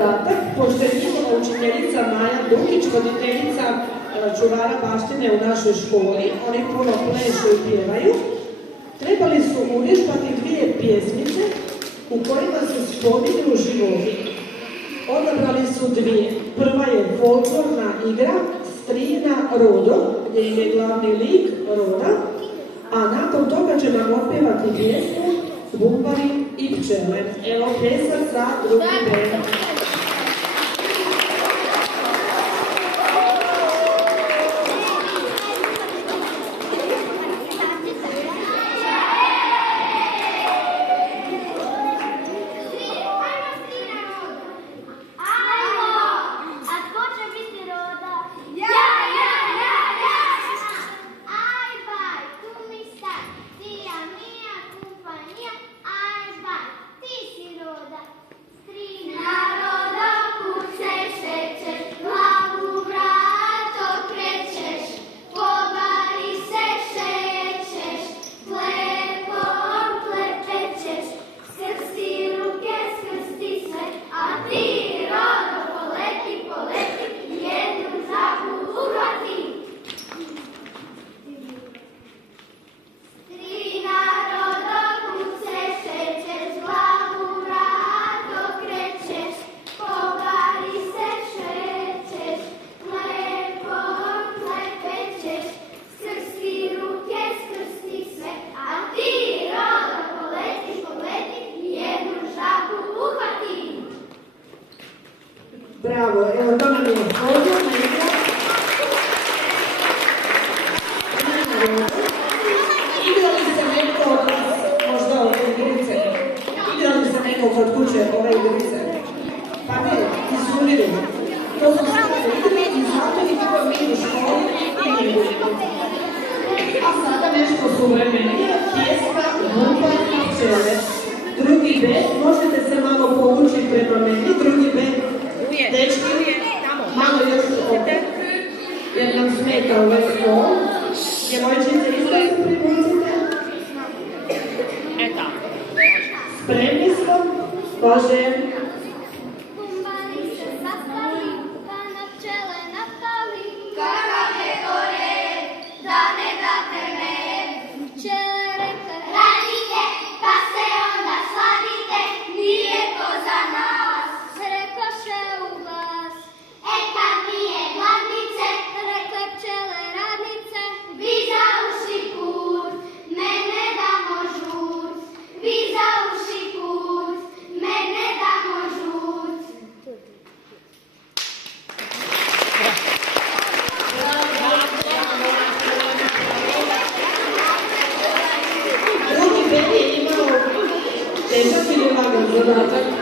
zadatak, pošto je njihova učiteljica Maja Dukić, voditeljica čuvara baštine u našoj školi, oni puno plešu i pjevaju, trebali su uvježbati dvije pjesmice u kojima se spominju životinje. Odabrali su dvije. Prva je folklorna igra Strina Rodo, gdje je glavni lik Roda, a nakon toga će nam otpjevati pjesmu Bumbari i pčele. Evo pjesma za drugi bend. Bravo, evo to nam je folklorna igra. Igrali se neko od nas, možda od igrice? Igrali se neko kod kuće ove igrice? Pa ne, izumili. To su sve igre i zato ih kako mi u školi i njegujemo. A sada nešto suvremenije, pjesma Bumbari i pčele. Drugi bend, možete se malo povući prema meni, drugi bend. Dečki, malo još ovdje, jer nam smeta ovaj stol. Djevojčice, isto se privucite. Spremni smo? Može. Težak ili lagan zadatak?